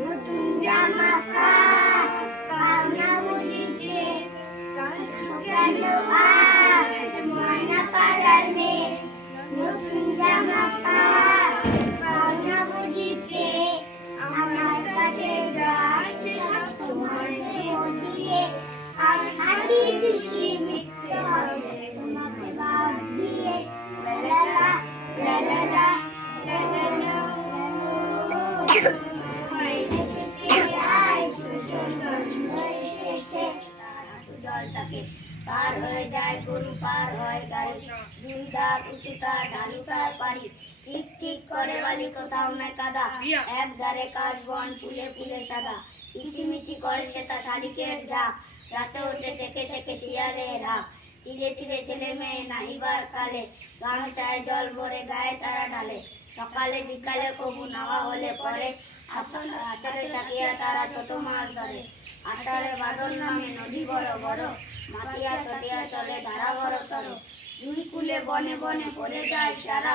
নতুন জামা পাওনা বুঝিছে গেল আজ ময়না পাড়ার মেয়ে নতুন জামা পাওনা বুঝিছে আমার কাছে আসছে সব তোমার দিয়ে হাসি খুশি মিথ্যে হবে তোমাকে বাদ দিয়ে লা লা লা লা লা লা লা জলটাকে পার হয়ে যায় গরু পার হয় গাড়ি দুই ধাপ উঁচু তার ঢালু তার পাড়ি ঠিক ঠিক করে বালি কোথাও নাই কাদা এক ধারে কাশ বন ফুলে ফুলে সাদা কিচিমিচি করে সে তা শালিকের ঝাঁক রাতে ওঠে থেকে থেকে শিয়ালের হাঁক ধীরে ধীরে ছেলে মেয়ে নাহিবার কালে গামছায় জল ভরে গায়ে তারা ঢালে সকালে বিকালে কবু নাওয়া হলে পরে আচারে চাকিয়া তারা ছোট মাছ ধরে আষাঢ়ে বাদল নামে নদী বড় বড় মাতিয়া ছটিয়া চলে ধারা বড় তর দুই কুলে বনে বনে পড়ে যায় সারা